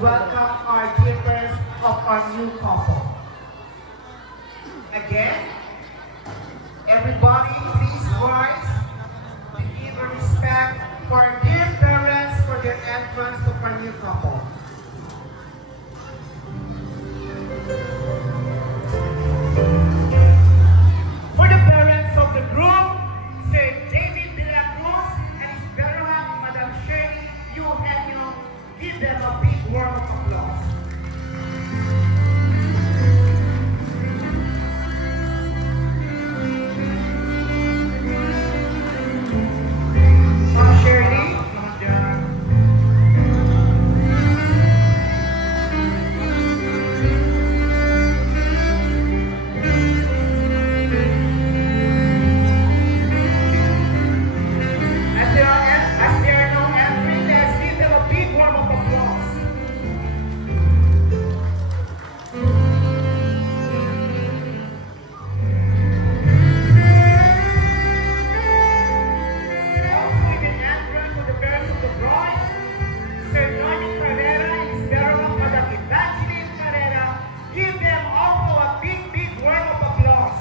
welcome our givers of our new couple. Again, everybody please rise to give a respect for our dear parents for their entrance of our new couple. For the parents of the groom, Sir David De La Cruz and his better half, Madam Shirley Eugenio, give them a big round of applause. Ma'am Shirley, come dyan. As they are now entering, let's give them a big round of applause. Also in the entrance of the parents of the bride, Sir Noni Carrera and his better half, Madam Evangeline Carrera, give them also a big round of applause.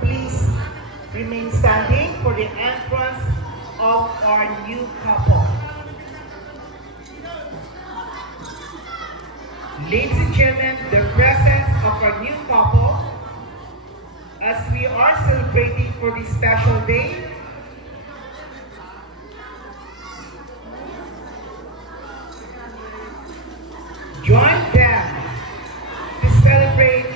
Please remain standing for the entrance of our new couple. Ladies and gentlemen, the presence of our new couple, as we are celebrating for this special day, join them to celebrate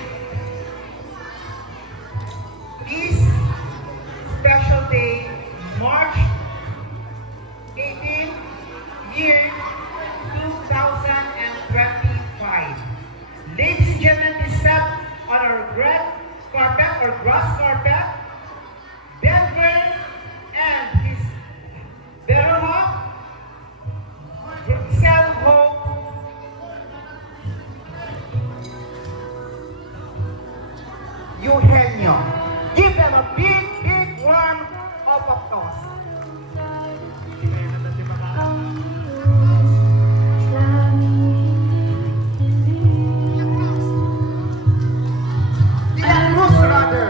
this special day, March 18, year 2025. Ladies and gentlemen, we step on our red carpet or grass carpet. Denver and his better half, Sel Hope, Eugenio. Give them a big round of applause. De La Cruz, rather.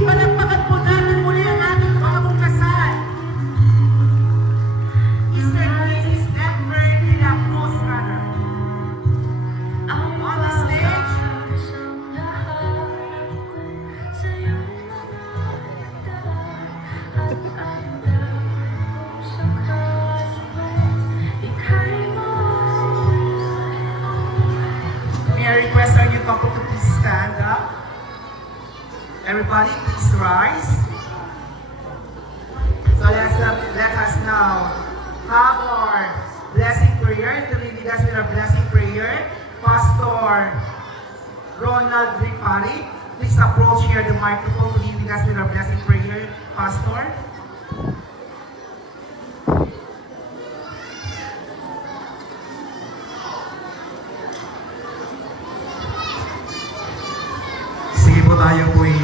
Palagpagan po natin muli ang ating bagong kasal. Mr. and Mrs. Edward De La Cruz, rather. On the stage, may I request our new couple to please stand up. Everybody, please rise. So let us now have our blessing prayer. To lead us with our blessing prayer, Pastor Ronald Ripari, please approach here the microphone to lead us with our blessing prayer. Pastor. Sige po, tayo po'y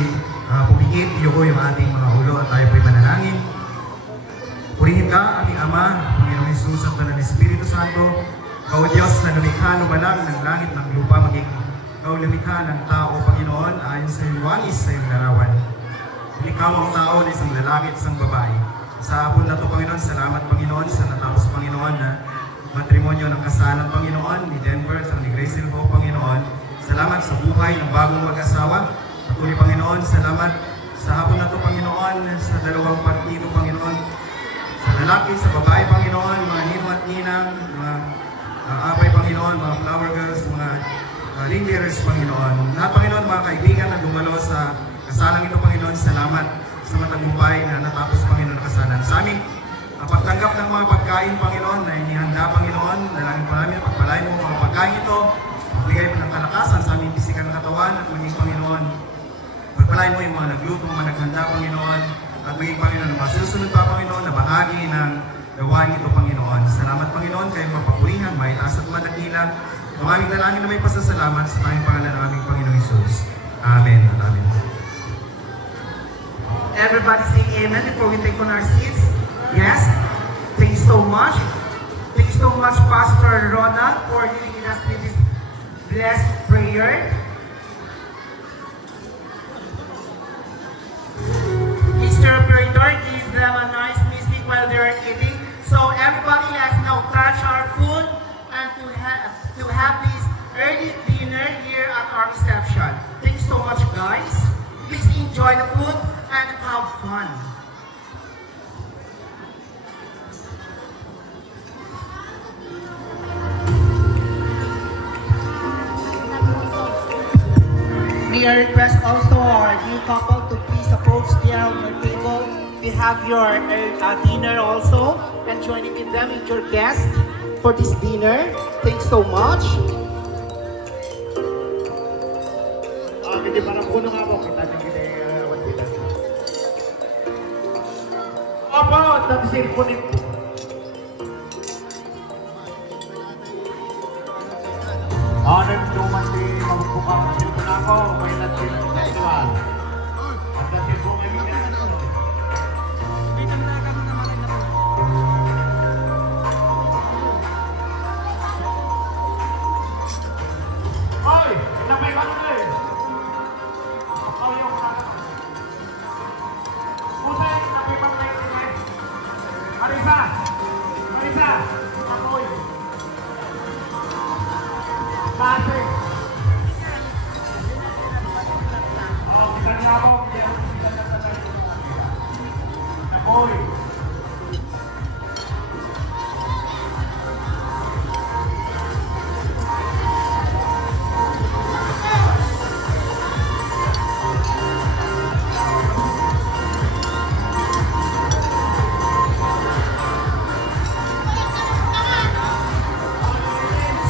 pumikit, iyo po yung ating mga ulo at tayo po'y manalangin. Purihin ka, aming Ama, Panginoong Hesus at Banal na Espiritu Santo, Ikaw Diyos na lumikha ng balang ng langit ng lupa, maging Ikaw lumikha ng tao, Panginoon, ayon sa iyong wangis sa iyong larawan. Ikaw ang tao na isang lalaki at isang babae. Sa hapon na ito, Panginoon, salamat, Panginoon, sa natapos, Panginoon, na matrimonyo ng kasalan, Panginoon, ni Denver at ni Grace Hill Hope, Panginoon. Salamat sa buhay ng bagong mag-asawa. Patuloy, Panginoon, salamat sa hapon na ito, Panginoon, sa dalawang partido, Panginoon. Sa lalaki, sa babae, Panginoon, mga nino at ninang, mga apay, Panginoon, mga flower girls, mga leaders, Panginoon. Lahat, Panginoon, mga kaibigan na dumalo sa kasalang ito, Panginoon, salamat sa matagumpay na natapos, Panginoon, na kasalan. Sa aming pagtanggap ng mga pagkain, Panginoon, na inihanda, Panginoon, dalangin po namin, pagpalain mo mga pagkain ito, bigay mo ng kalakasan sa aming pisikal na katawan at maging Panginoon. Pagpalain mo yung mga nagluto, mga naghanda, Panginoon, at maging Panginoon ang masusunod pa, Panginoon, na bahagi ng gawain ito, Panginoon. Salamat, Panginoon, kayo mapapurihan, maitaas at madakilang. Ang aming dalangin na may pasasalamat sa tayong pangalan ng aming Panginoong Isus. Amen at amen. Everybody say amen before we take on our seats. Yes. Thank you so much. Thank you so much, Pastor Ronald, for leading us with this blessed prayer. Mr. Operator, give them a nice music while they are eating. So everybody, let's now touch our food and to have this early dinner here at our reception. Thanks so much, guys. Please enjoy the food and have fun. May I request also our new couple to please approach there on your table. We have your dinner also, and joining with them with your guests for this dinner. Thanks so much. Hindi parang puno nga po kita ng ginagawa dito. Opo, tapos sirpunin po. Nagtuman din magbukang sirpun ako, may natin sa iwan. At nasirpun may bigyan na ito. Hoy! Napay ka na eh! Marisa! Marisa! Ako'y! Pati! Kita niya ako. Kita niya sa tayo. Ako'y!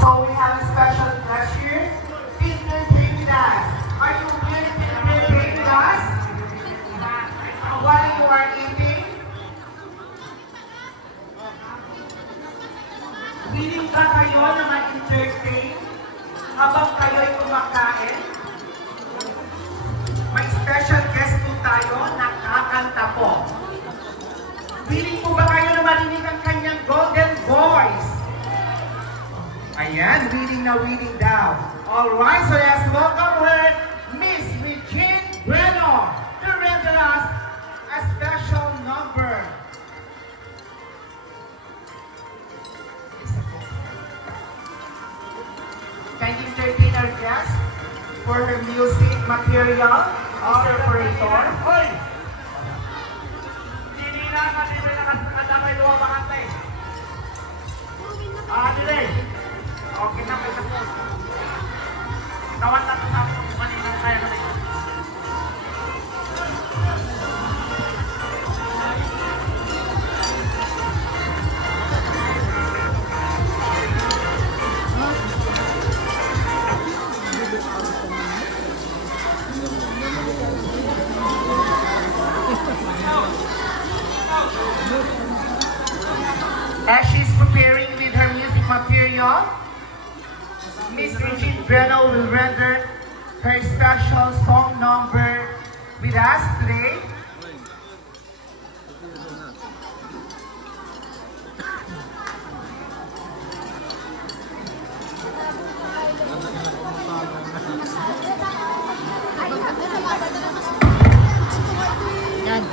So we have a special guest here. Please entertain with us. Are you willing to entertain with us? While you are eating? Willing ba kayo na mag-entertain habang kayo'y kumakain? May special guest po tayo na kakanta po. Willing po ba kayo na marinig ang kanyang golden voice? Ayan, reading na reading daw. Alright, so let's welcome her, Miss Regine Bueno, to render us a special number. Can you entertain our guest for her music material, Mr. Operator? Hoy! Hindi na kasi nakadamay luwa bakante. Dile! Okay na kayo po. Kawan na ito sa kanina kaya kami. As she's preparing with her music material, Miss Regine Breno will render her special song number with us today. Yan.